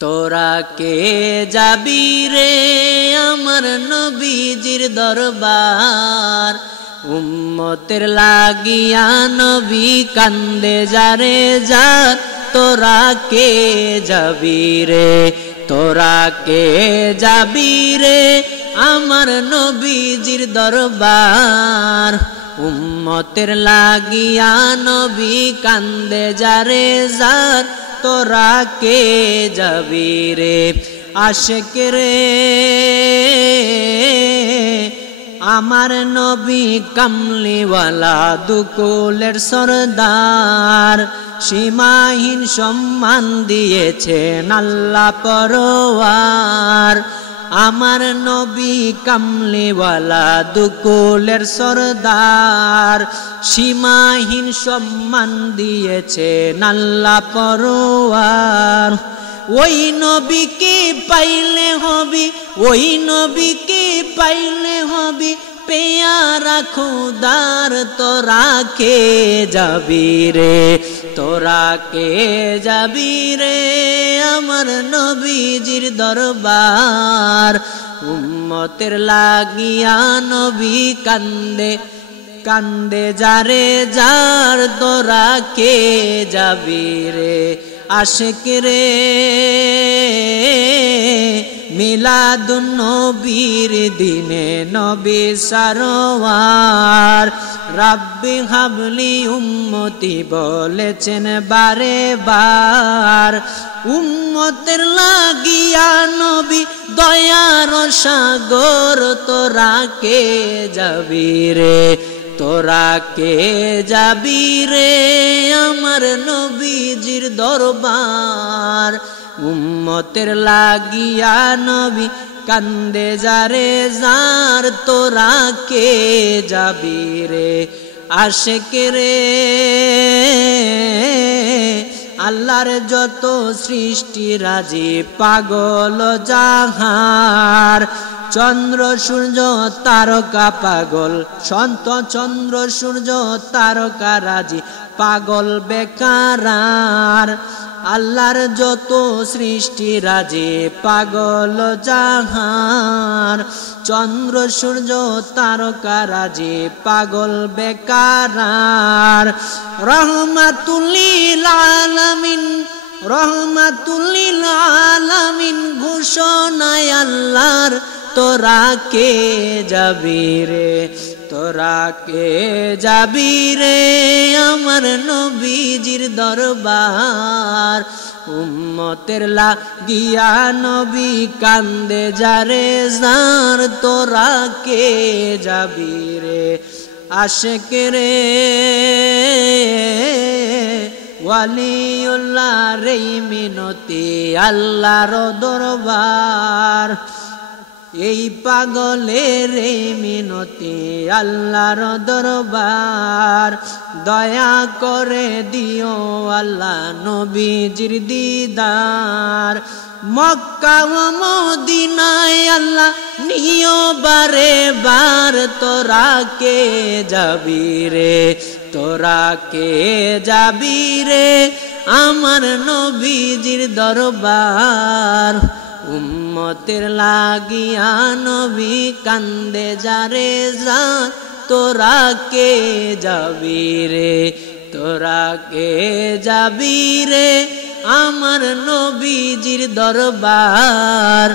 তোরা কে যাবি রে আমার নবীজির দরবার, উম্মতের লাগিয়া নবী কান্দে যারে যার। তোরা কে যাবি রে, তোরা কে যাবি রে আমার নবীজির দরবার, উম্মতের লাগিয়া নবী কান্দে যারে যার। তোরা কে যাবি রে আশিক রে আমার নবী কামলিওয়ালা দুকুলের সরদার, সীমাহীন সম্মান দিয়েছেন আল্লাহ পরওয়ার। আমার নবী কামলিওয়ালা দুকুলের সরদার, সীমাহীন সম্মান দিয়েছেন আল্লাহ পরওয়ার। ওই নবীকে পাইলে হবি, ওই নবীকে পাইলে হবি পেয়ারা খুদার। তোরা কে যাবি রে, তোরা কে যাবি রে আমার নবীজির দরবার, উম্মতের লাগিয়া নবী কান্দে কান্দে যারে যার। তোরা কে যাবি রে আশিক রে মিলাদুন নবীর দিনে নবী সারোয়ার, রাব্বি হাবলি উম্মতি বলেছেন বারে বার। উম্মতের লাগিয়া নবী দয়ার সাগর। তোরা কে যাবি রে, তোরা কে যাবি রে আমার নবীজির দরবার, উম্মতের লাগিয়া নবী কান্দে যারে যার। তোরা কে যাবি রে আশিক রে আল্লাহর যত সৃষ্টি রাজি পাগল জাহার, চন্দ্র সূর্য তারকা পাগল সন্ত, চন্দ্র সূর্য তারকা রাজি পাগল বেকারার। আল্লাহর যত সৃষ্টি রাজি পাগল জাহার, চন্দ্র সূর্য তারকা রাজি পাগল বেকারার। রহমাতুল লিল আলামিন, রহমাতুল লিল আলামিন ঘোষণায় আল্লাহর। তোরা কে যাবি রে, তোরা কে যাবি রে আমার নবীজির দরবার, উম্মতের লাগিয়া নবী কান্দে যারে যার। তোরা কে যাবি রে আশিক রে ওয়ালিউল্লাহ রে মিনতি আল্লাহর দরবার, এই পাগলের মিনতি আল্লাহর দরবার। দয়া করে দিও আল্লাহ নবীজির দিদার, মক্কা ও মদিনায় আল্লাহ নিও বারে বার। তোরা কে যাবি রে, তোরা কে যাবি রে আমার নবীজির দরবার, উম্মতের লাগিয়া নবী কান্দে যারে যার। তোরা কে যাবি রে, তোরা কে যাবি রে আমার নবীজির দরবার,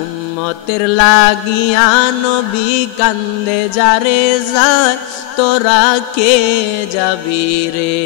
উম্মতের লাগিয়া নবী কান্দে যারে যার। তোরা কে যাবি রে।